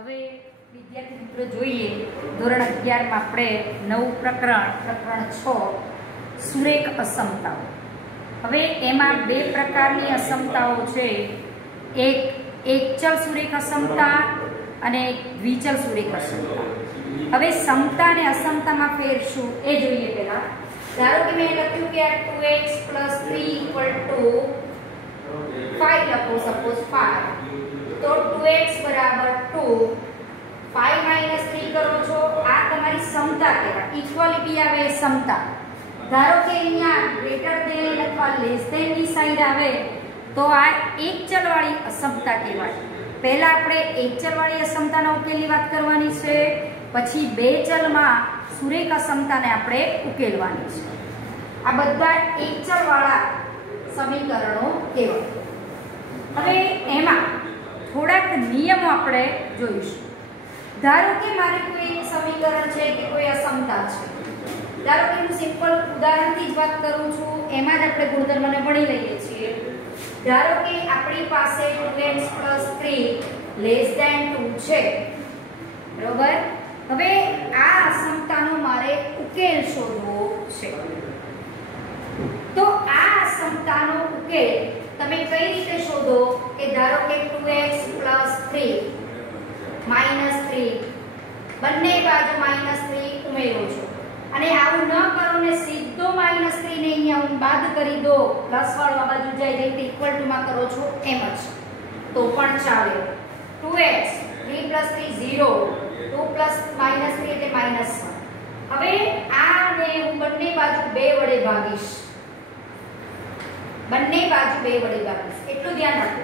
હવે વિદ્યાર્થી મિત્રો જોઈએ ધોરણ 11 માં આપણે નવું પ્રકરણ 6 સુરેખ અસમતાઓ. હવે એમાં બે પ્રકારની અસમતાઓ છે, એક એકચલ સુરેખ અસમતા અને એક દ્વિચલ સુરેખ અસમતા. હવે સમતા અને અસમતામાં ફેર શું એ જોઈએ. પહેલા ધારો કે મેં લખ્યું કે 2x + 3 = 5 લખો, સપોઝ 5, તો 2x = 2, 5 - 3 કરો છો, આ તમારી સમતા કહેવાય. ઇક્વાલિટી આવે સમતા. ધારો કે અહીંયા ગ્રેટર ધેન અથવા લેસ ધેન ની સાઈડ આવે તો આ એક ચલ વાળી અસમતા કહેવાય. પહેલા આપણે એક ચલ વાળી અસમતાના ઉકેલની વાત કરવાની છે, પછી બે ચલમાં સુરેખ અસમતાને આપણે ઉકેલવાની છે. આ બધા એક ચલ વાળા સમીકરણો કહેવાય. હવે એમાં થોડાક નિયમો આપણે જોઈશું. ધારો કે મારે કોઈ સમીકરણ છે કે કોઈ અસમતા છે, ધારો કે હું સિમ્પલ ઉદાહરણથી જ વાત કરું છું, એમાં જ આપણે ગુણધર્મને ભણી લઈએ છીએ. ધારો કે આપણી પાસે 2x + 3 <2 છે, બરોબર. હવે આ અસમતાનો મારે ઉકેલ શોધવો છે. તો આ અસમતાનો ઉકેલ તમે કઈ રીતે શોધો કે ધારો કે 2x + 3 -3 બંને બાજુ -3 ઉમેરો છો, અને આવું ન કરો ને સીધો -3 ને અહીંયા હું બાદ કરી દો, પ્લસ વાળો આ બાજુ જાય રીતે ઇક્વલ ટુ માં કરો છો એમ જ તો પણ ચાલે. 2x 3 + 3 0, 2 + -3 એટલે -1. હવે આને હું બંને બાજુ 2 વડે ભાગીશ, બંને બાજુ 2 વડે ભાગીશ. એટલું ધ્યાન રાખો,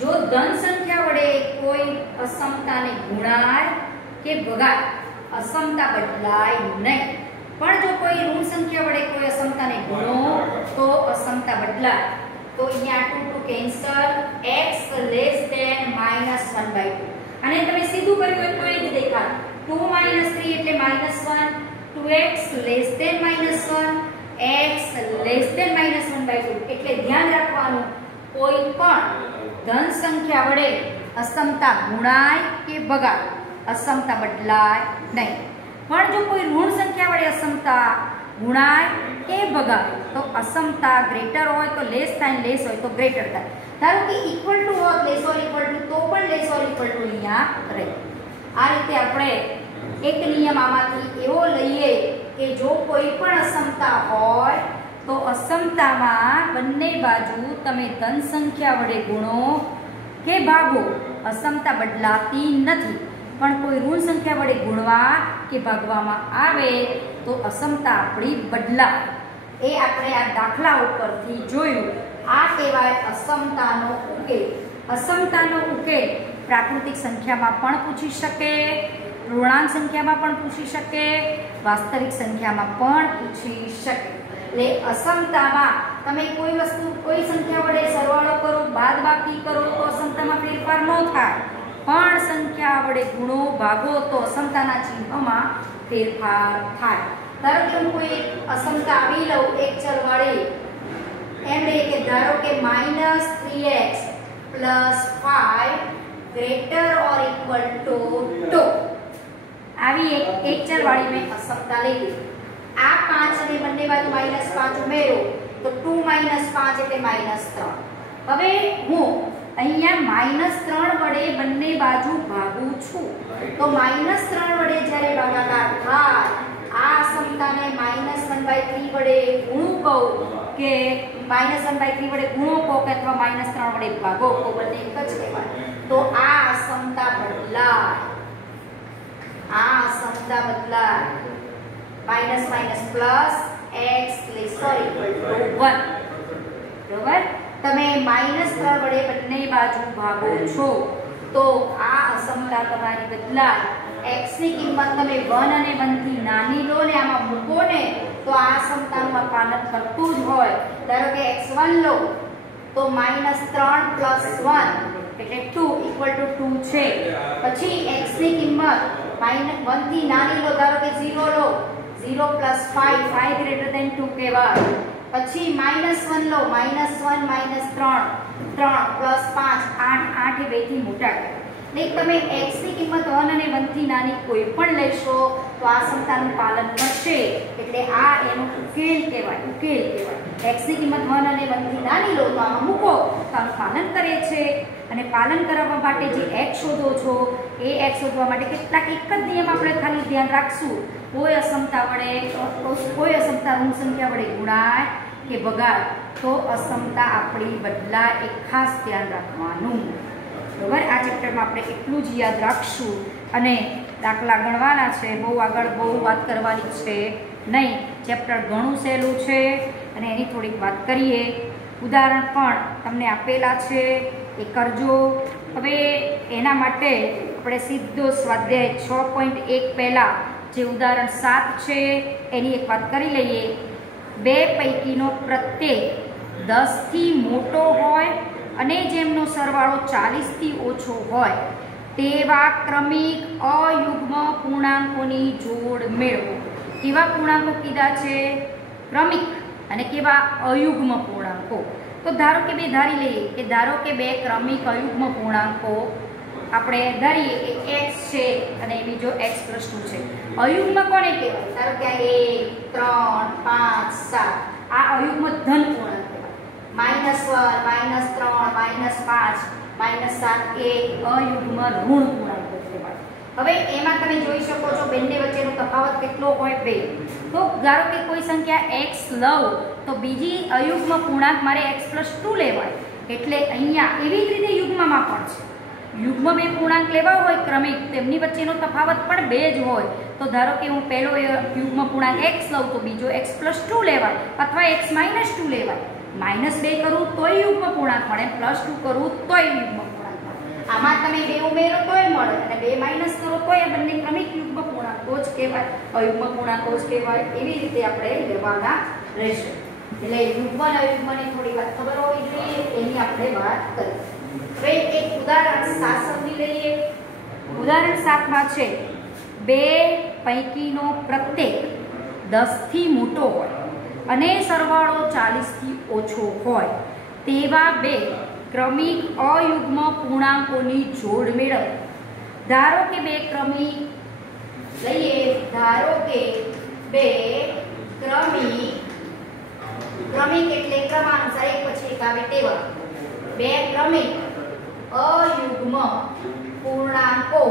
જો ધન સંખ્યા વડે કોઈ અસમતાને ગુણાય કે ભગાય, અસમતા બદલાય નહીં. પણ જો કોઈ ઋણ સંખ્યા વડે કોઈ અસમતાને ગુણો તો અસમતા બદલાય. તો અહીંયા 2 કેન્સલ, x <−1/2. અને તમે સીધું કર્યું હોય તો એ જ દેખાય. 2 - 3 એટલે -1, 2x <−1, x <−1/2. એટલે ધ્યાન રાખવાનું, કોઈ પણ ધન સંખ્યા વડે અસમતા ગુણાય કે ભગાય, અસમતા બદલાય નહીં. પણ જો કોઈ ઋણ સંખ્યા વડે અસમતા ગુણાય કે ભગાય તો અસમતા ગ્રેટર હોય તો લેસ થાય, લેસ હોય તો ગ્રેટર થાય. ધારો કે ઇક્વલ ટુ હોત, લેસ ઓર ઇક્વલ ટુ, તો પણ લેસ ઓર ઇક્વલ ટુ અહીંયા રહે. આ રીતે આપણે એક નિયમ આમાંથી એવો લઈએ કે જો કોઈ પણ અસમતા હોય તો અસમતામાં બંને બાજુ તમે ધન સંખ્યા વડે ગુણો કે ભાગો, અસમતા બદલાતી નથી. પણ કોઈ ઋણ સંખ્યા વડે ગુણવા કે ભાગવામાં આવે તો અસમતા આપણી બદલાય. એ આપણે આ દાખલા ઉપરથી જોયું. આ કહેવાય અસમતાનો ઉકેલ. અસમતાનો ઉકેલ પ્રાકૃતિક સંખ્યામાં પણ પૂછી શકે, ઋણાંક સંખ્યામાં પણ પૂછી શકે, વાસ્તવિક સંખ્યામાં પણ પૂછી શકે. એટલે અસમતામાં તમે કોઈ વસ્તુ કોઈ સંખ્યા વડે સરવાળો કરો, બાદબાકી કરો તો અસમતામાં ફેરફાર ન થાય, પણ સંખ્યા વડે ગુણો ભાગો તો અસમતાના ચિહ્નમાં ફેરફાર થાય. ધારો કે હું કોઈ અસમતા આવી લઉં એક ચલ વાળી, એમ લે કે ધારો કે -3x + 5 ≥ 2. આવી એક ચલ વાળી મેં અસમતા લીધી. આ 5 અને બંને બાજુ -5 ઉમેરો તો 2 - 5 એટલે -3. હવે હું અહીંયા -3 વડે બંને બાજુ ભાગું છું, તો -3 વડે જ્યારે ભાગાકાર થાય આ અસમતાને -1/3 વડે ગુણું કહું કે -1/3 વડે ગુણો કહો કે અથવા -3 વડે ભાગો તો બંને એક જ કહેવાય. તો આ અસમતા બદલાય, આ અસમતા બદલાય. -+ x < 1. બરાબર. તમે -3 વડે બંને બાજુ ભાગો છો તો આ અસમતા તમારી બદલાય. x ની કિંમત તમે 1 અને 1 થી નાની લો ને આમાં મૂકો ને તો આ અસમતાનું પાલન કરતું જ હોય. ધારો કે x1 લો તો -3 + 1 એટલે 2 = 2 છે. પછી x ની કિંમત 1 થી નાની લો, ધારો કે 0 લો, 0 + 5 5 > 2 કહેવાય. પછી -1 લો, -1 - 3 3 + 5 8 8 એ 2 થી મોટા કહેવાય. નહીં તમે x ની કિંમત 1 અને 1 થી નાની કોઈ પણ લેશો તો આ સમતાનું પાલન કરશે, એટલે આ એનો ઉકેલ કહેવાય. x ની કિંમત 1 અને 1 થી નાની લો તો આમાં મૂકો તો આનું પાલન કરે છે. અને પાલન કરવા માટે જે x શોધો છો એ x શોધવા માટે કેટલાક એક જ નિયમ આપણે ખાલી ધ્યાન રાખશું. કોઈ અસમતા ઋણ સંખ્યા વડે ગુણાય કે ભગાય તો અસમતા આપણી બદલાય, એ ખાસ ધ્યાન રાખવાનું. બરાબર, આ ચેપ્ટરમાં આપણે એટલું જ યાદ રાખશું અને દાખલા ગણવાના છે. બહુ આગળ બહુ વાત કરવાની છે નહીં. ચેપ્ટર ઘણું સહેલું છે અને એની થોડીક વાત કરીએ. ઉદાહરણ પણ તમને આપેલા છે, એ કરજો. હવે એના માટે આપણે સીધો સ્વાધ્યાય 6.1 પહેલાં જે ઉદાહરણ 7 છે એની એક વાત કરી લઈએ. બે પૈકીનો પ્રત્યેક 10 થી મોટો હોય અને જેમનો સરવાળો 40 થી ઓછો હોય તેવા ક્રમિક અયુગ્મ પૂર્ણાંકોની જોડ મેળવો. કેવા પૂર્ણાંકો કીધા છે? ક્રમિક. અને કેવા? અયુગ્મ પૂર્ણાંકો. તો ધારો કે બે ધારી લઈએ કે ધારો કે બે ક્રમિક અયુગ્મ પૂર્ણાંકો આપણે ધારીએ કે x છે અને બીજો x + 2 છે. અયુગ્મ કોને કહેવાય? ધારો કે 1 3 5 7 આ અયુગ્મ ધન પૂર્ણાંક કહેવાય. -1 -3 -5 -7 એ અયુગ્મ ઋણ પૂર્ણાંકો કહેવાય. હવે એમાં તમે જોઈ શકો છો બંને વચ્ચેનો તફાવત કેટલો હોય? 2. તો ધારો કે કોઈ સંખ્યા x લઉં તો બીજી અયુગ્મ પૂર્ણાંક મારે x + 2 લેવાય. એટલે અહીંયા એવી જ રીતે યુગ્મમાં પણ છે. યુગ્મ બે પૂર્ણાંક લેવા હોય ક્રમિક, તેમની વચ્ચેનો તફાવત પણ 2 જ હોય. તો ધારો કે હું પહેલો યુગ્મ પૂર્ણાંક x લઉં તો બીજો x + 2 લેવાય અથવા x - 2 લેવાય. -2 કરું તોય યુગ્મ પૂર્ણાંક મળે, +2 કરું તોય યુગ્મ પૂર્ણાંક મળે. આમાં તમે 2 ઉમેરો તોય મળે અને 2 માઈનસ કરો તોય બંને ક્રમિક યુગ્મ પૂર્ણાંકો જ કહેવાય, અયુગ્મ પૂર્ણાંકો જ કહેવાય. એવી રીતે આપણે લેવાના રહેશે. એટલે યુગ્મ અને અયુગ્મની થોડી વાત ખબર હોવી જોઈએ, એની આપણે વાત કરીએ. હવે એક ઉદાહરણ 7 સમજી લઈએ. ઉદાહરણ 7 માં છે બે પૈકીનો પ્રત્યેક 10 થી મોટો હોય અને સરવાળો 40 થી ઓછો હોય તેવા બે ક્રમિક અયુગ્મ પૂર્ણાંકોની જોડ મેળવો. ધારો કે બે ક્રમિક લઈએ, ધારો કે બે ક્રમિક એટલે ક્રમાનુસાર એક પછી એક આવે તેવા બે ક્રમિક અયુગ્મ પૂર્ણાંકો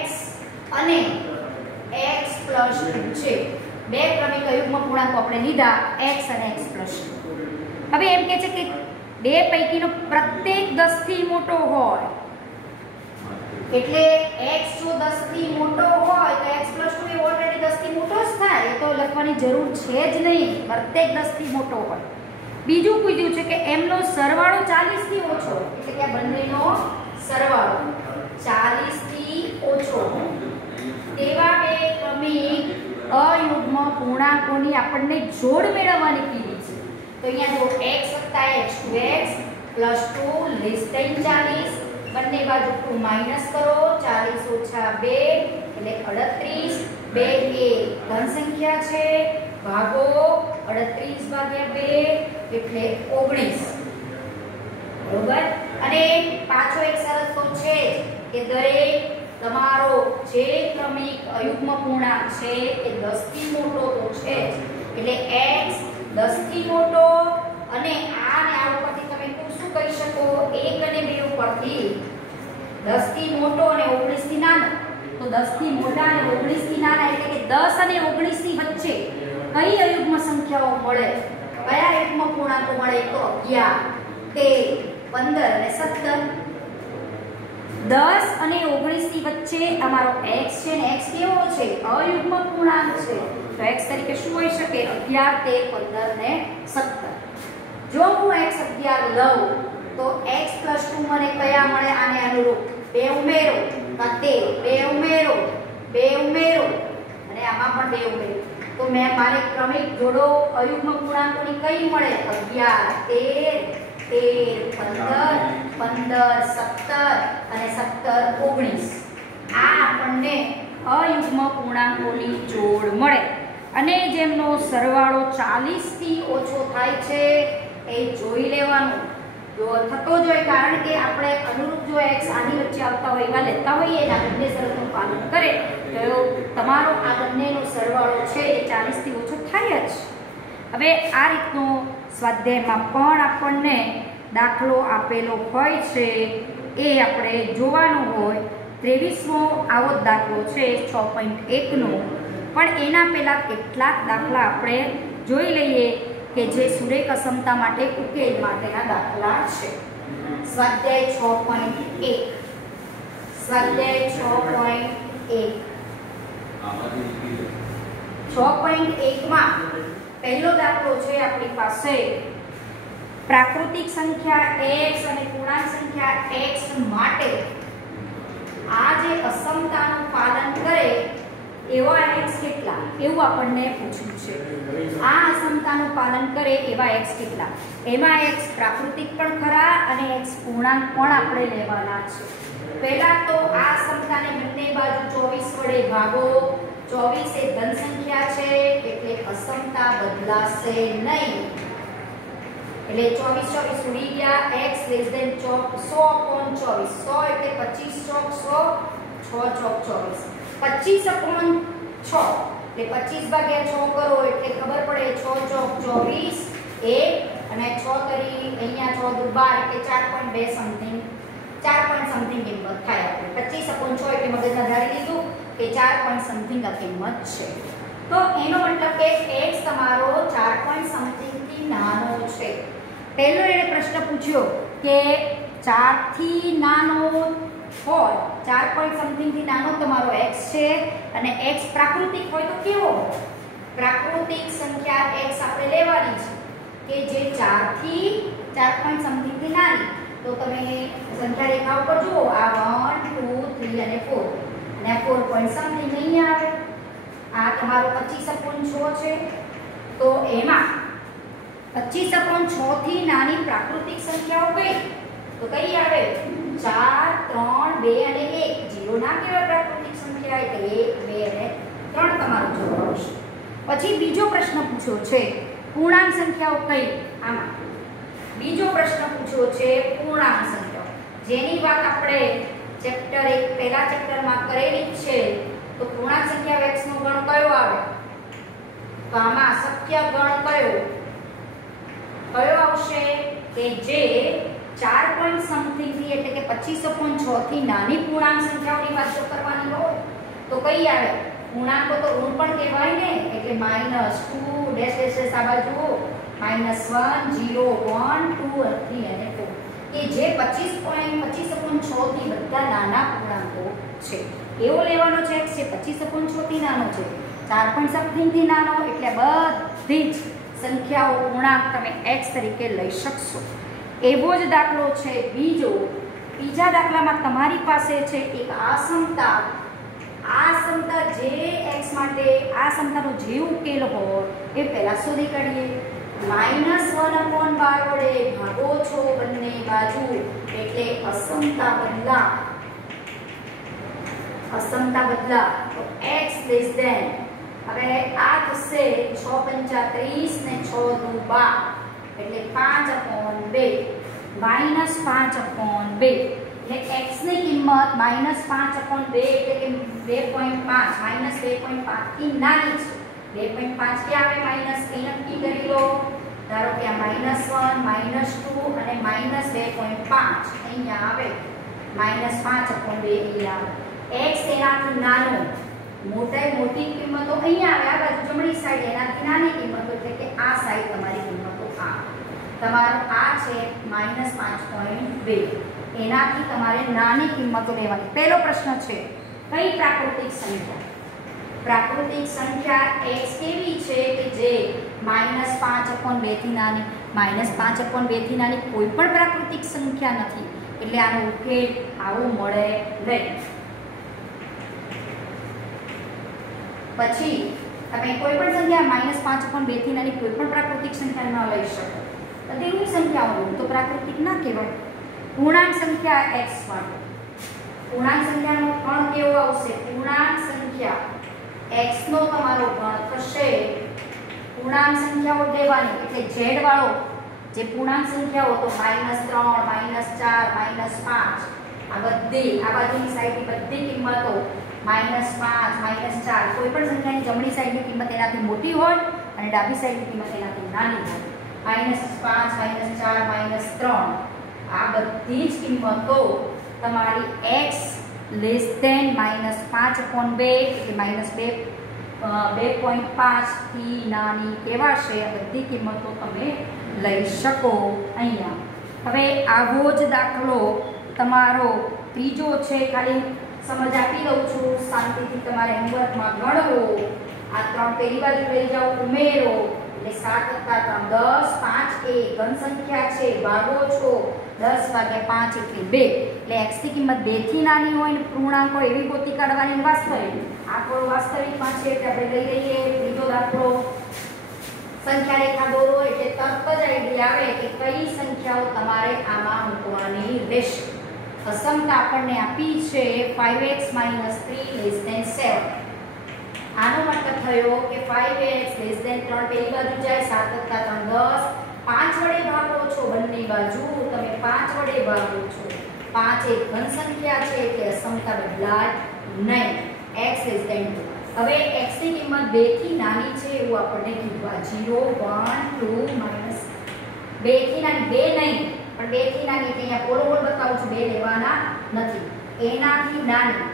x અને x + 2 છે. બે ક્રમિક અયુગ્મ પૂર્ણાંકો આપણે લીધા x અને x + 2. હવે એમ કહે છે કે બે પૈકીનો પ્રત્યેક 10 થી મોટો હોય, એટલે x જો 10 થી મોટો હોય તો x + 2 એ ઓલરેડી 10 થી મોટો જ થાય, એ તો લખવાની જરૂર છે જ નહીં. પ્રત્યેક 10 થી મોટો હોય. બીજું કીધું છે કે એમનો સરવાળો 40 થી ઓછો, એટલે કે બંનેનો સરવાળો 40 થી ઓછો તેવા બે ક્રમિક અયુગ્મ પૂર્ણાંકોની આપણને જોડ મેળવવાની કીધી છે. તો અહીંયા જો x + x 2x + 2 ≤ 40. બંને બાજુ 2 માઈનસ કરો, 40 - 2 એટલે 38. 2 એ ધન સંખ્યા છે, ભાગો 38 / 2 એટલે 19. બરોબર. અને પાછો એક શરત તો છે કે દરેક તમારો જે ક્રમિક અયુગ્મ પૂર્ણાંક છે એ 10 થી મોટો તો છે જ, એટલે x 10 થી મોટો અને આ ઉપરથી તમે શું કહી શકો? 1 અને 2 ઉપરથી 10 થી મોટો અને 19 થી નાનો. તો 10 થી મોટા અને 19 થી નાના એટલે કે 10 અને 19 ની વચ્ચે કઈ અયુગ્મ સંખ્યાઓ મળે? કયા અયુગ્મ પૂર્ણાંકો મળે? તો 11 13 15 અને 17. 10 અને 19 ની વચ્ચે અમારો x છે ને x કેવો છે? અયુગ્મ પૂર્ણાંક છે. તો x તરીકે શું હોઈ શકે? 11 13 15 ને 17. જો હું x 11 લઉં તો x + 2 મને કયા મળે? આને અનુરૂપ 2 ઉમેરો, 2 ઉમેરો, 2 ઉમેરો અને આમાં પણ 2 ઉમેરો. તો મારે ક્રમિક જોડો અયુગ્મ પૂર્ણાંકોની કઈ મળે? 11 13 15 17 અને 17 19. આ આપણને અયુગ્મ પૂર્ણાંકોની જોડ મળે અને જેમનો સરવાળો 40 થી ઓછો થાય છે એ જોઈ લેવાનું. થતો જ હોય, કારણ કે આપણે અનુરૂપ જો x આની વચ્ચે આવતા હોય એવા લેતા હોઈએ ને આ બંને શરતનું પાલન કરે તો તમારો આ બંનેનો સરવાળો છે એ 40 થી ઓછો થાય જ. હવે આ રીતનો સ્વાધ્યાયમાં પણ આપણને દાખલો આપેલો હોય છે એ આપણે જોવાનો હોય. 23મો આવો જ દાખલો છે 6.1 નો, પણ એના પહેલા કેટલાક દાખલા આપણે જોઈ લઈએ કે જે સુરેખ અસમતા માટે ઉકેલ માટેના દાખલા છે. સ્વાધ્યાય 6.1 6.1 માં પહેલો દાખલો છે આપણી પાસે પ્રાકૃતિક સંખ્યા x અને પૂર્ણાંક સંખ્યા x માટે આ જે અસમતાનું પાલન કરે એવા x કેટલા એવું આપણને પૂછ્યું છે. આ અસમતાનું પાલન કરે એવા x કેટલા, એમાં x પ્રાકૃતિક પણ ખરા અને x પૂર્ણાંક પણ આપણે લેવાના છે. પહેલા તો આ અસમતાને બંને બાજુ 24 વડે ભાગો. 24 એ ધન સંખ્યા છે એટલે અસમતા બદલાશે નહીં. એટલે 24 ઉડી ગયા. x < 100/24 100 એટલે 25 ચોક 100 6 ચોક 24 25/6 એટલે 25 ભાગ્યા 6 કરો એટલે ખબર પડે 6 ચોક 24 1 અને 6 તરી અહીંયા 6 દુ 12 એટલે 4.2 સમથિંગ 4 પોઈન્ટ સમથિંગ કિંમત થાય. આપણે 25/6 એટલે મગજમાં ધારી લીધું કે 4 પોઈન્ટ સમથિંગ આ કિંમત છે. તો એનો મતલબ કે x તમારો 4 પોઈન્ટ સમથિંગ થી નાનો છે. પહેલો એને પ્રશ્ન પૂછ્યો કે 4 થી નાનો હોય, 4 પોઈન્ટ સમથિંગ થી નાનો તમારો x છે અને x પ્રાકૃતિક હોય તો કેવો? પ્રાકૃતિક સંખ્યા x આપણે લેવાની છે કે જે 4 થી 4 પોઈન્ટ સમથિંગ થી નાની. તો તમે સંખ્યા રેખા ઉપર જુઓ, આ 1 2 3 અને 4 અને આ 4 પોઈન્ટ સમથિંગ અહીં આવે. આ તમારો 25/6 છે. તો એમાં 25/6 થી નાની પ્રાકૃતિક સંખ્યાઓ કઈ? તો કઈ આવે? 4 3 2 અને 1. 0 ના કેવા પ્રાકૃતિક સંખ્યા એટલે 1 2 અને 3 તમારો જવાબ આવશે. પછી બીજો પ્રશ્ન પૂછ્યો છે પૂર્ણાંક સંખ્યાઓ કઈ? આમાં બીજો પ્રશ્ન પૂછ્યો છે પૂર્ણાંક સંખ્યાઓ, જેની વાત આપણે ચેપ્ટર 1 પહેલા ચેપ્ટરમાં કરેલી છે. તો પૂર્ણાંક સંખ્યા x નો ગણ કયો આવે? તો આમાં શક્ય ગણ કયો આવશે કે જે 4 પોઈન્ટ સમથિંગ થી એટલે કે 25/6 થી નાની પૂર્ણાંક સંખ્યાઓની વાત જો કરવાની હોય તો કઈ આવે? પૂર્ણાંકો તો ઋણ પણ કહેવાય ને, એટલે -2 ડેશ આ બાજુ -1 0 1 2 3 અને 4 કે જે 25/6 થી બધા નાના પૂર્ણાંકો છે એવો લેવાનો છે. x છે 25/6 થી નાનો છે, 4 પોઈન્ટ સમથિંગ થી નાનો, એટલે બધી જ સંખ્યાઓ પૂર્ણાંક તમે x તરીકે લઈ શકશો. એવો જ દાખલો છે બીજા દાખલામાં તમારી પાસે છે એક અસમતા. આ સમતા જે x માટે આ સમતાનો જે ઉકેલ હોય એ પહેલા શોધી કાઢીએ. -1/12 વડે ભાગો છો બંને બાજુ એટલે અસમતા બદલા. તો x હવે આ થશે 6 × 5 = 30 ને 6 દુ 12 એટલે 5/2 -5/2 એટલે x ની કિંમત -5/2 એટલે કે 2.5 -2.5 થી નાની છે. 2.5 કે આવે માઈનસ એ નક્કી કરી લો. ધારો કે આ -1 -2 અને -2.5 અહીંયા આવે -5/2 અહીંયા x એનાથી નાનો. મોટી કિંમતો અહીંયા આવે, આ બાજુ જમણી સાઈડ એનાથી નાની કિંમતો એટલે કે આ સાઈડ તમારી કિંમતો આ તમારો આ છે -5.2 એનાથી તમારે નાની કિંમતો લેવાની. પહેલો પ્રશ્ન છે કઈ પ્રાકૃતિક સંખ્યા? પ્રાકૃતિક સંખ્યા x કેવી છે કે જે -5/2 થી નાની. -5/2 થી નાની કોઈ પણ પ્રાકૃતિક સંખ્યા નથી, એટલે આનો ઉકેલ આવો મળે નહીં. પછી તમે કોઈ પણ સંખ્યા -5/2 થી નાની કોઈ પણ પ્રાકૃતિક સંખ્યા ન લઈ શકો. બધી સંખ્યાઓ તો પ્રાકૃતિક ના કહેવાય. પૂર્ણાંક સંખ્યા x માટે પૂર્ણાંક સંખ્યાનો ગણ કેવો આવશે? પૂર્ણાંક સંખ્યા x નો તમારો ગણ થશે. પૂર્ણાંક સંખ્યાઓ લેવાની એટલે z વાળો જે પૂર્ણાંક સંખ્યાઓ તો -3 -4 -5 આ બધી આ બાજુની સાઈડની બધી કિંમતો -5 -4 કોઈ પણ સંખ્યાની જમણી સાઈડની કિંમત એનાથી મોટી હોય અને ડાબી સાઈડની કિંમત એનાથી નાની હોય -5 -4 -3 આ બધી જ કિંમતો તમારી x -5/2 એટલે -2.5 થી નાની કહેવાશે. આ બધી કિંમતો તમે લઈ શકો અહીંયા. હવે આવો જ દાખલો તમારો ત્રીજો છે, ખાલી સમજ આપી દઉં છું, શાંતિથી તમારે હોમવર્કમાં ગણવો. આ 3 પેલી બાજુ લઈ જાઓ, ઉમેરો એટલે 7 + 3 10, 5 એ ઘન સંખ્યા છે, ભાગો છો 10 / 5 એટલે 2. એટલે x ની કિંમત 2 થી નાની હોય ને પૂર્ણાંક હોય એવી ગોતી કાઢવાની વાસ્તવિક. આ થોડો વાસ્તવિકમાં છે એટલે આપણે લઈ લઈએ ત્રીજો દાખલો. સંખ્યા રેખા દોરો એટલે તરત જ આઈડિયા આવે કે કઈ સંખ્યાઓ તમારે આમાં મૂકવાની રહેશે. અસમતા આપણને આપી છે 5x - 3 < 7. આનો મતલબ થયો કે 5x < 3 પેલી બાજુ જાય, 7 + 3 10, 5 વડે ભાગો છો બંને બાજુ, તમે 5 વડે ભાગો છો. 5 એક ઘન સંખ્યા છે એટલે અસમતા બદલાય નહીં. x < 2. હવે x ની કિંમત 2 થી નાની છે એવું આપણને કીધું. 0 1 2 2 થી નાની 2 નહીં પણ 2 થી નાની એટલે અહીંયા પોલો ગોળ બતાવું છું, 2 લેવાના નથી. એનાથી નાની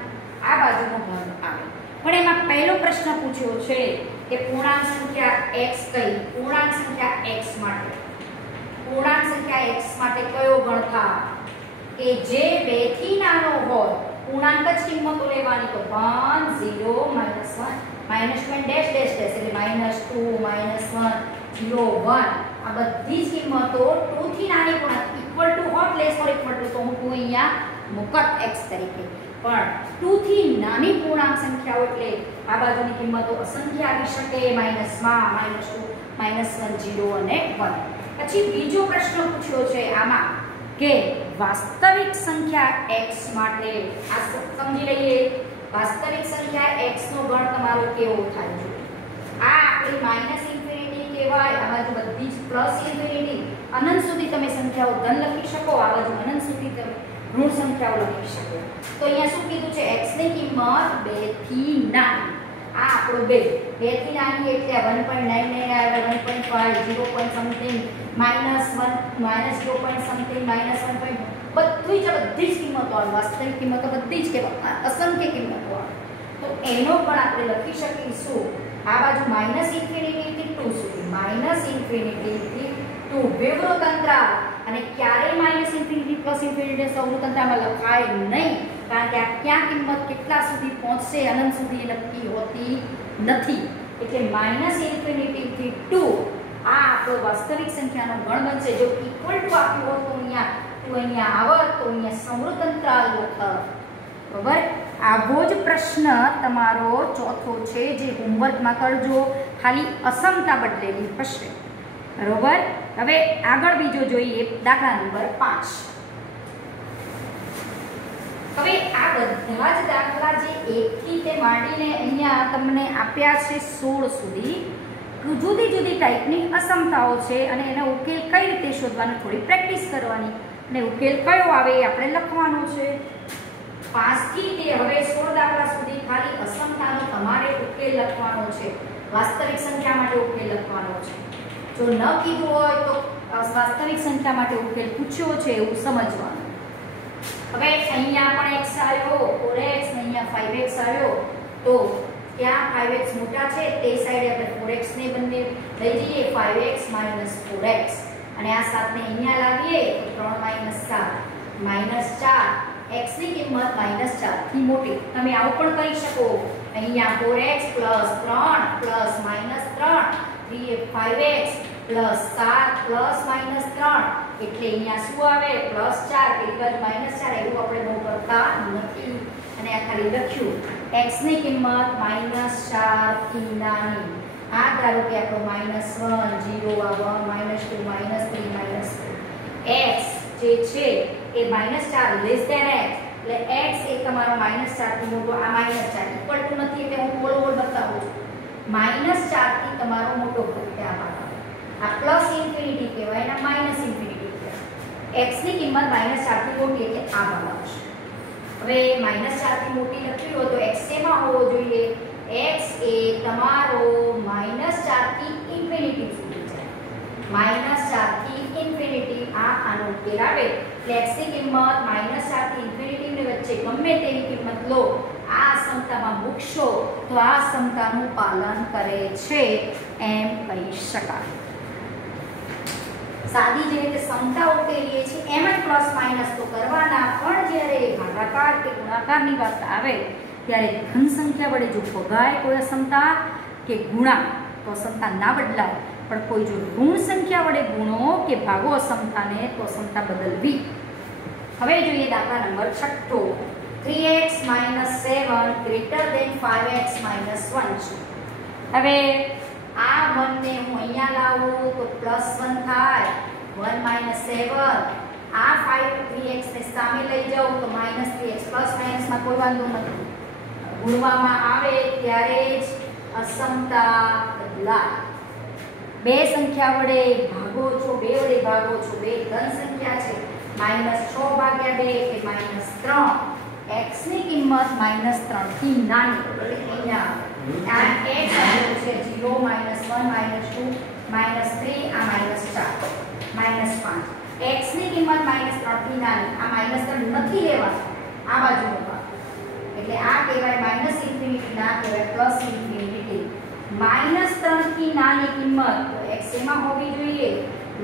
આ બાજુનો ભાગ આવે. પણ એમાં પહેલો પ્રશ્ન પૂછ્યો છે કે પૂર્ણાંક સંખ્યા x કઈ? પૂર્ણાંક સંખ્યા x માટે કયો ગણતા કે જે 2 થી નાનો હોય પૂર્ણાંક જ કિંમતો લેવાની. તો 1 0 -1 -1 ડેશ ડેશ ડેશ એટલે -2 -1 0 1 આ બધી જ કિંમતો 2 થી નાની પૂર્ણાંક ઇક્વલ ટુ હોટ લેસ ઓર ઇક્વલ ટુ, તો હું 2 અહીંયા મુકત x તરીકે. પણ 2 થી નાની પૂર્ણાંક સંખ્યાઓ એટલે આ બાજુની કિંમતો અસંખ્ય આવી શકે, -માં -2 -1 0 અને 1. પછી બીજો પ્રશ્ન પૂછ્યો છે આમાં કે વાસ્તવિક સંખ્યા x માટે આ સમજી લઈએ. વાસ્તવિક સંખ્યા x નો ગણ તમારો કેવો થાય છે? આ આપણી ∞ કહેવાય, આ બાજુ બધી જ +∞ અનંત સુધી તમે સંખ્યાઓ ધન લખી શકો, આ બાજુ અનંત સુધી તમે ઋણ સંખ્યાઓ લખી શકો. તો અહીંયા શું કીધું છે? x ની કિંમત 2 થી નાની. આ આપણો 2 થી નાની એટલે 1.99 આવે, 1.5 0 point something -1 -0 point something -1 બધી જ કિંમતો આવે. વાસ્તવિક કિંમતો બધી જ કહેવાય, અસંખ્ય કિંમતો આવે. તો એનો પણ આપણે લખી શકીશું આ બાજુ -∞ થી 2 સુધી, -∞ થી 2 વિવૃતંત્ર. અને ક્યારે -∞ +∞ સૌવૃતંત્રમાં લખાય નહીં, કારણ કે આ ક્યાં કિંમત કેટલા સુધી પહોંચશે અનંત સુધી એ નક્કી હોતી નથી. એટલે -∞ થી 2 આ આપણો વાસ્તવિક સંખ્યાનો ગણ બનશે. જો ઇક્વલ ટુ આપ્યું હોત તો અહીંયા આવત, તો અહીંયા સૌવૃતંત્ર લખત. બરાબર? આવો જ પ્રશ્ન તમારો ચોથો છે જે હોમવર્કમાં કરજો, ખાલી અસમતા બદલેલી હશે. બરોબર? હવે આગળ બીજો જોઈએ, દાખલા નંબર 5. હવે આ બધા જ દાખલા જે 1 થી તે માંડીને અહીંયા તમને આપ્યા છે 16 સુધી, જુદી જુદી ટાઈપની અસમતાઓ છે અને એનો ઉકેલ કઈ રીતે શોધવાનો, થોડી પ્રેક્ટિસ કરવાની અને ઉકેલ કયો આવે એ આપણે લખવાનો છે. 5 થી તે હવે 16 દાખલા સુધી ખાલી અસમતાનો તમારે ઉકેલ લખવાનો છે. વાસ્તવિક સંખ્યા માટે ઉકેલ લખવાનો છે. જો ન કીધું હોય તો વાસ્તવિક સંખ્યા માટે ઉકેલ પૂછ્યો છે એવું સમજવાનું. હવે અહીંયા પણ x આવ્યો 4x ને અહીંયા 5x આવ્યો, તો ત્યાં 5x મોટા છે તે સાઈડે આપણે 4x ને બંને લઈ જઈએ, 5x - 4x અને આ 7 ને અહીંયા લાવીએ તો 3 - 7 -4. x ની કિંમત -4 થી મોટી. તમે આવું પણ કરી શકો, અહીંયા 4x + 3 + -3 5x + 7 + -3 એટલે અહીંયા શું આવે? +4 પેલી બાજુ -4. એવું આપણે બહુ કરતા નથી અને આ ખાલી લખ્યું. x ની કિંમત -4 થી નાની. આ ધારો કે આપણો -1 0 આ 1 -2 -3 -4. x જે છે એ -4 < x એટલે x એ તમારો -4 થી મોટો, આ -4 ઇક્વલ ટુ નથી એટલે હું ગોળ ગોળ બતાવું છું. -4 થી તમારો મોટો પ્રત્યાઘાત આવે. આ પ્લસ ઇન્ફિનિટી કહેવાય અને માઇનસ ઇન્ફિનિટી કહેવાય. x ની કિંમત -4 થી મોટી એટલે આ ભાગ આવશે. હવે -4 થી મોટી લખવી હોય તો x શેમાં હોવો જોઈએ? x એ તમારો -4 થી ઇન્ફિનિટી સુધી જાય. -4 થી ઇન્ફિનિટી આનો ઉકેલ આવે એટલે x ની કિંમત -4 થી ઇન્ફિનિટી ની વચ્ચે ગમે તેવી કિંમત લો, આ સમતામાં મૂકશો તો આ સમતાનું પાલન કરે છે એમ કહી શકાય. સાદી જે રીતે સમતા ઉકેલીએ છીએ એમ જ પ્લસ માઇનસ તો કરવાના, પણ જ્યારે ભાગાકાર કે ગુણાકારની વાત આવે ત્યારે ધન સંખ્યા વડે જો ભગાય કોઈ અસમતા કે ગુણા તો અસમતા ના બદલાય, પણ કોઈ જો ઋણ સંખ્યા વડે ગુણો કે ભાગો અસમતાને તો અસમતા બદલવી. હવે જોઈએ દાખલા number 6. 3x - 7 greater than 5x - 1 છે. હવે આ 1 ને હું અહીંયા લાવું તો +1 થાય. 1 - 7 આ 3x ને સામે લઈ જાઉં તો -3x પ્લસ માઇનસમાં કોઈ વાંધો નથી. ગુણવામાં આવે ત્યારે જ અસમતા બદલાય. બે સંખ્યા વડે ભાગો છો, 2 વડે ભાગો છો, 2 ધન સંખ્યા છે, -6/2 એટલે -3. x ની કિંમત -3 થી નાની એટલે અહીંયા આ x આવ્યો છે 0 -1 -2 -3 આ -4 -5. x ની કિંમત -3 થી નાની, આ -3 નથી લેવાનું, આ બાજુનો ભાગ એટલે આ કહેવાય -ઇન્ફિનિટી, ના કહેવાય +ઇન્ફિનિટી. -3 થી નાની કિંમત તો x એમાં હોવી જોઈએ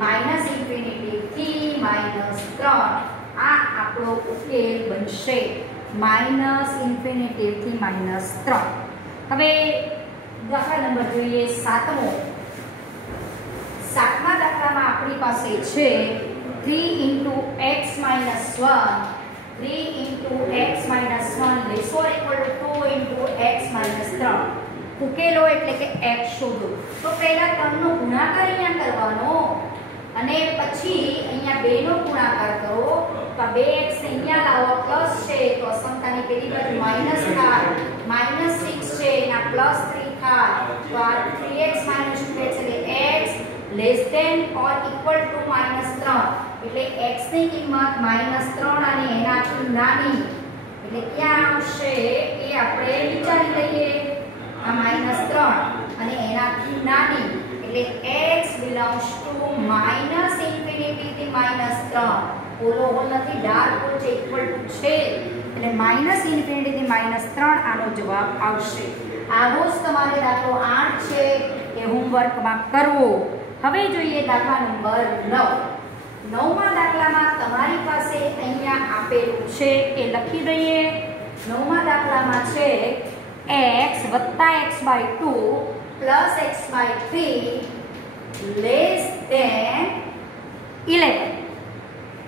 -ઇન્ફિનિટી થી -3. આ આપણો ઉકેલ બનશે -ઇન્ફિનિટી થી -3. હવે દાખલા નંબર જોઈએ 7મો. 7મા દાખલામાં આપણી પાસે છે 3 × x - 1 3 × x - 1 લેસો equal to 2 × x - 3. ઉકેલો એટલે કે x શોધો. તો પહેલા 3 નો ગુણાકાર અહીંયા કરવાનો અને પછી અહીંયા 2 નો ગુણાકાર કરો તો 2x ને અહીંયા લાવો, પ્લસ છે તો અસમતાની પેલી બાજુ માઈનસ થાય, -6 છે એના +3 થાય તો આ 3x - 2 એટલે x less than or equal to -3 એટલે x ની કિંમત -3 અને એનાથી નાની એટલે ક્યાં આવશે એ આપણે વિચારી લઈએ. આ -3 અને એનાથી નાની એટલે x belongs to -ઇન્ફિનિટી થી -3. ઓલો હોલ નથી, ડાર્ક હોલ છે, ઇક્વલ ટુ છે એટલે -ઇન્ફિનિટી થી -3 આનો જવાબ આવશે. આવો જ તમારે દાખલો 8 છે એ હોમવર્કમાં કરવો. હવે જોઈએ દાખલા નંબર 9. 9મા દાખલામાં તમારી પાસે અહીંયા આપેલું છે એ લખી દઈએ. 9મા દાખલામાં છે x + x/2 + x/3 less than 11.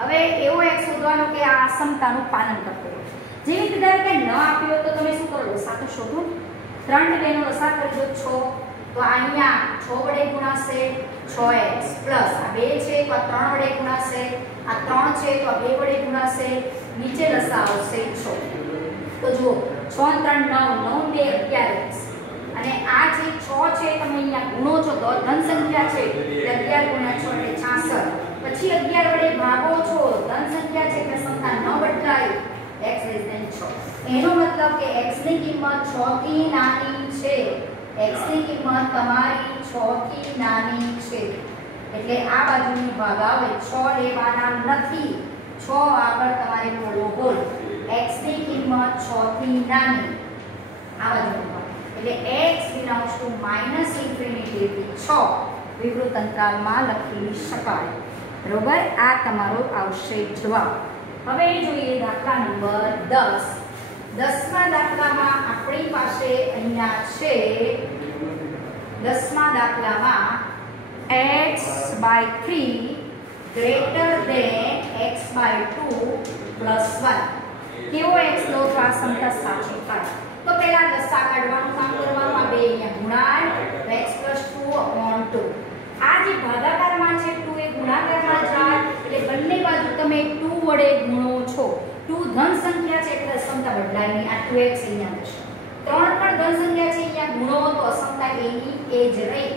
હવે એવો x શોધવાનો કે આ અસમતાનું પાલન કરતો હોય. જેવી રીતે ધારો કે ન આપ્યો તો તમે શું કરો? લસા તો શોધો. 3 ને 2 નો લસા કરી દો 6 તો અહીંયા 6 વડે ગુણાશે 6x પ્લસ આ 2 છે તો આ 3 વડે ગુણાશે, આ 3 છે તો આ 2 વડે ગુણાશે, નીચે લસા આવશે 6. તો જુઓ 6 3 9 9 2 11x અને આ જે 6 છે તમે અહીંયા ગુણો છો તો ધન સંખ્યા છે એટલે 11 × 6 એટલે 66. પછી 11 વડે ભાગો છો, ધન સંખ્યા છે એટલે સંખ્યા ન બદલાય, x < 6. એનો મતલબ કે x ની કિંમત 6 થી નાની છે. x ની કિંમત તમારી 6 થી નાની છે એટલે આ બાજુનો ભાગ આવે 6 લેવાના નથી. 6 આગળ તમારે બોલવો બોલ. x ની કિંમત 6 થી નાની આ બાજુનો ભાગ એટલે x belongs to -ઇન્ફિનિટી થી 6 વિવૃત અંતરાલમાં લખી શકાય. બરોબર, આ તમારો આવશે જવાબ. હવે જોઈએ દાખલા નંબર 10. 10મા દાખલામાં આપણી પાસે અહીંયા છે 10મા દાખલામાં x/3 greater than x/2 + 1. કેવો x લો તો આ સમતા સાચી થાય. તો પહેલા લસા કાઢવાનું કામ કરવાનું, આ બે અહીંયા ગુણાય તો x + 2/2. આ જે ભાગાકારમાં છે 2 એ ગુણાકારમાં જાય એટલે બંને બાજુ તમે 2 વડે ગુણો છો. 2 ધન સંખ્યા છે એટલે અસમતા બદલાય નહીં. આ 2x અહીંયા થશે. 3 પણ ધન સંખ્યા છે, અહીંયા ગુણો તો અસમતા એની એ જ રહી.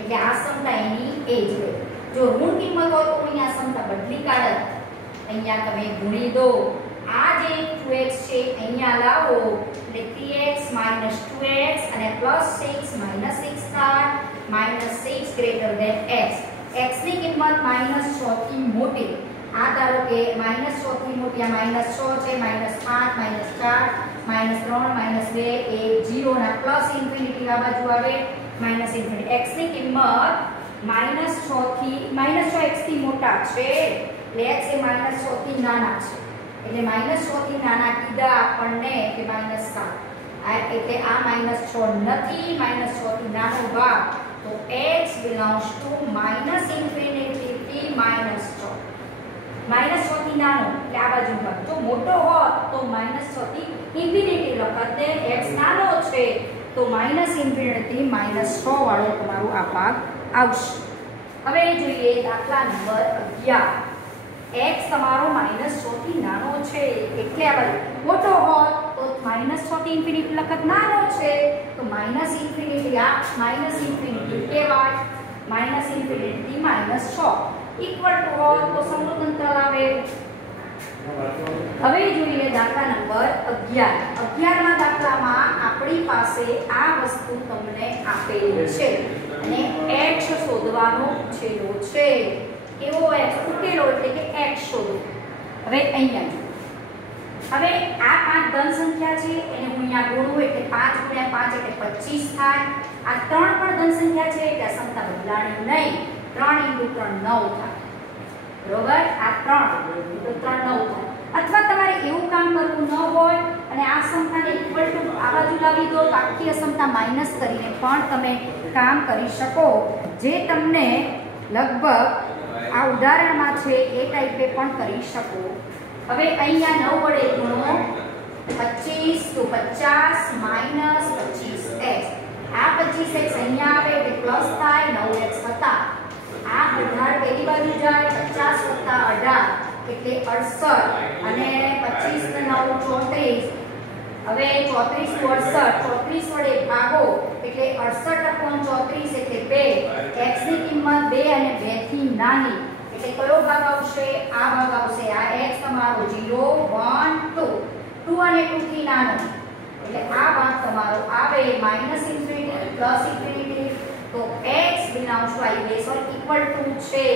એટલે આ સમતા એની એ જ રહે. જો ઋણ કિંમત હોય તો અહીંયા સમતા બદલી કાઢત, અહીંયા તમે ગુણી દો. આ જે 2x છે અહીંયા લાવો એટલે 3x - 2x અને +6 - 6 થાય. -6 greater than x. x ની કિંમત -6 થી મોટી. આ ધારો કે -6 થી મોટી, આ -6 છે, -5 -4 -3 -2 1 0 ના પ્લસ ઇન્ફિનિટી આ બાજુ આવે માઈનસ ઇન્ફિનિટી. x ની કિંમત -6 થી -6 x થી મોટા છે એટલે x એ -6 થી નાના છે. એટલે -6 થી નાના કીધા આપણને કે -7. એટલે આ -6 નથી, -6 થી નાનો ભાગ, તો x belongs to -infinity થી -6. -6 થી નાનો એટલે આ બાજુ ભાગ. જો મોટો હોત તો -6 થી ઇન્ફિનિટી લખત ને, x નાનો છે તો -infinity થી -6 વાળો તમારો આ ભાગ આવશે. હવે જોઈએ દાખલા નંબર 11. x તમારો -6 થી નાનો છે એટલે આ બાજુ મોટો હોત તો -6 થી ઇન્ફિનિટી લખત, નાનો છે તો -infinity, આ -infinity કહેવાય. -infinity થી -6 ઇક્વલ ટુ હોત તો સમૃદ્ધ અંતરાલ આવે. હવે જોઈએ દાખલા નંબર 11. 11મા દાખલામાં આપણી પાસે આ વસ્તુ તમને આપેલી છે અને x શોધવાનો પૂછેલો છે. કેવો x? ઉકેલો એટલે કે x શોધો. હવે અહીંયા જો, હવે આ 5 ધન સંખ્યા છે એને હું અહીંયા ગુણું એટલે 5 × 5 એટલે 25 થાય. આ 3 પણ ધન સંખ્યા છે એટલે સમતા બદલાણી નહીં. 3 × 3 9 થાય. બરોબર? આ 3 તો 3 9 થાય. અથવા તમારે એવું કામ કરવું ન હોય અને આ સમતાને ઇક્વલ ટુ આ બાજુ લાવી દો તો આખી અસમતા માઈનસ કરીને પણ તમે કામ કરી શકો, જે તમને લગભગ આ ઉદાહરણમાં છે એ ટાઈપે પણ કરી શકો. હવે અહીંયા 9 વડે ગુણો 25 તો 50 - 25x. આ 25x અહીંયા આવે એટલે પ્લસ થાય, 9x હતા. આ 18 પેલી બાજુ જાય, 50 + 18 એટલે 68 અને 25 ને 9 34. હવે 34 68, 34 વડે ભાગો એટલે 68/34 એટલે 2. x ની કિંમત 2 અને 2 થી નાની એટલે કયો ભાગ આવશે? આ ભાગ આવશે. આ x તમારો 0 1 2, 2 અને 2 થી નાનો એટલે આ ભાગ તમારો આવે -infinity +infinity. તો x belongs to I base or equal to છે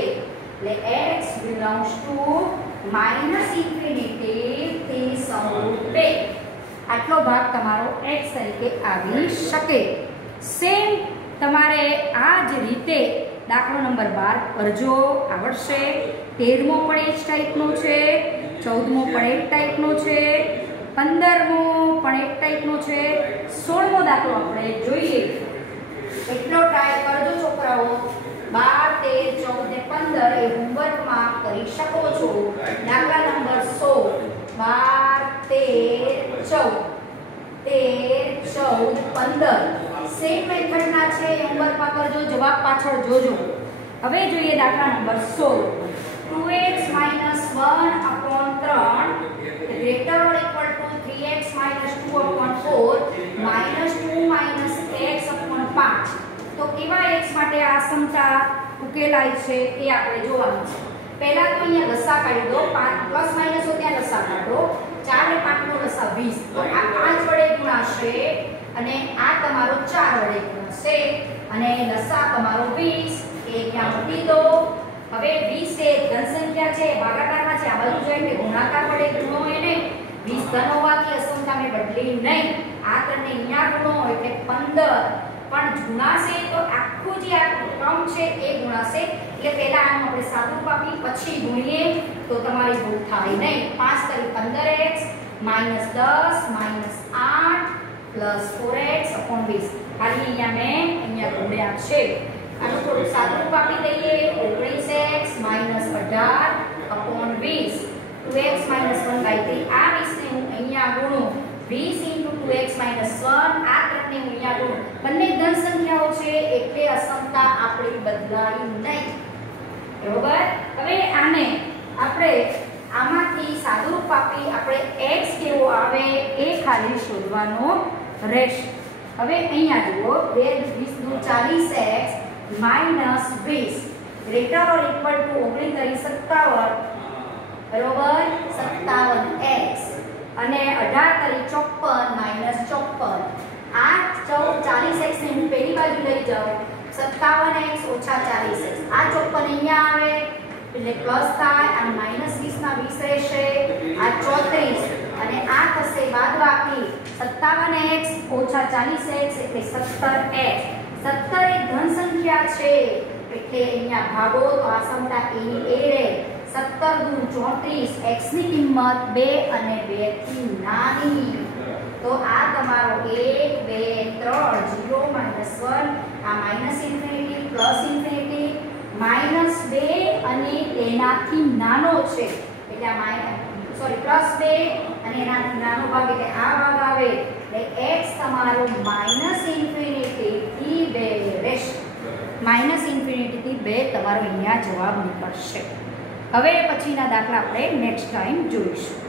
એટલે x belongs to -infinity થી સમૃદ્ધ 2. આટલો ભાગ તમારો x તરીકે આવી શકે. સેમ તમારે આ જ રીતે દાખલો નંબર 12 કરજો, આવડશે. 13મો પણ એ જ ટાઈપનો છે, 14મો પણ એ જ ટાઈપનો છે, 15મો પણ એ જ ટાઈપનો છે. 16મો દાખલો આપણે જોઈએ. એટલો ટ્રાય કરજો છોકરાઓ. 12 13 14 ને 15 એ હોમવર્કમાં કરી શકો છો. દાખલા નંબર 16 12 13 14 15 સેમ મેથડના છે, હોમવર્કમાં કરજો, જવાબ પાછળ જોજો. હવે જોઈએ દાખલા number 16. 2x - 1/3 greater or equal to 3x - 2/4 -2 - x/5. તો કેવા x માટે આ સમતા ઉકેલાય છે એ આપણે જોવાનું છે. પહેલા તો અહીંયા લસા કાઢી દો. 5 પ્લસ માઈનસ હોય ત્યાં લસા કાઢો. 4 અને 5 નો લસા 20. તો આ 5 વડે ગુણાશે અને આ તમારો 4 વડે ગુણાશે અને લસા તમારો 20 એ ત્યાં મૂકી દો. હવે 20 એ ધન સંખ્યા છે, ભાગાકારમાં છે, આ બાજુ જઈને ગુણાકાર વડે ગુણો એને. 20 ધન હોવાથી અસમતા મેં બદલી નહીં. આ ત્રણને અહીંયા ગુણો એટલે 15. પણ ગુણાશે તો આખું જે આ ક્રમ છે એ ગુણાશે. એટલે પહેલા આનું આપણે સાદું આપી પછી ગુણીએ તો તમારી ભૂલ થાય નહીં. 5 × 15x -10 -8 +4x/20. ખાલી અહીંયા મેં ગુણ્યા છે. આનું થોડું સાદું આપી દઈએ. 19x - 18/20 2x - 1/3. આ 20 ને હું અહીંયા ગુણું 20 × 2x - 1. આ ત્રણને હું અહીંયા ગુણું. બંને ધન સંખ્યાઓ છે એટલે અસમતા આપણી બદલાઈ નહીં. બરોબર? હવે આને આપણે આમાંથી સાદુરૂપ આપી આપણે x કેવો આવે એ ખાલી શોધવાનો રહેશે. હવે અહીંયા જુઓ 2 × 20 = 40x માઇનસ 20 ગ્રેટર ઓર ઇક્વલ ટુ 19 57 બરોબર 57x અને 18 તરી 54 માઇનસ 54 આ 40x ને હું પેલી બાજુ લઈ જાઉં 57x ઓછા 40x આ 54 અહીંયા આવે એટલે પ્લસ થાય અને માઈનસ 20 ના 20 રહેશે આ 34 અને આ થશે બાદબાકી 57x ઓછા 40x એટલે 17x 17 એક ધન સંખ્યા છે એટલે અહીંયા ભાગો તો આ સમતા a ની a રહે 17 દુ 34 x ની કિંમત 2 અને 2 થી નાની તો આ તમારો 1 2 3 0 -1 આ માઈનસ ઇન્ફિનિટી પ્લસ ઇન્ફિનિટી -2 અને એનાથી નાનો છે એટલે આ પ્લસ 2 અને એનાથી નાનો ભાગ એટલે આ ભાગ આવે એટલે x તમારો -ઇન્ફિનિટી થી 2 રહેશે -ઇન્ફિનિટી થી 2 તમારો અહીંયા જવાબ નીકળશે હવે પછીના દાખલા આપણે નેક્સ્ટ ટાઈમ જોઈશું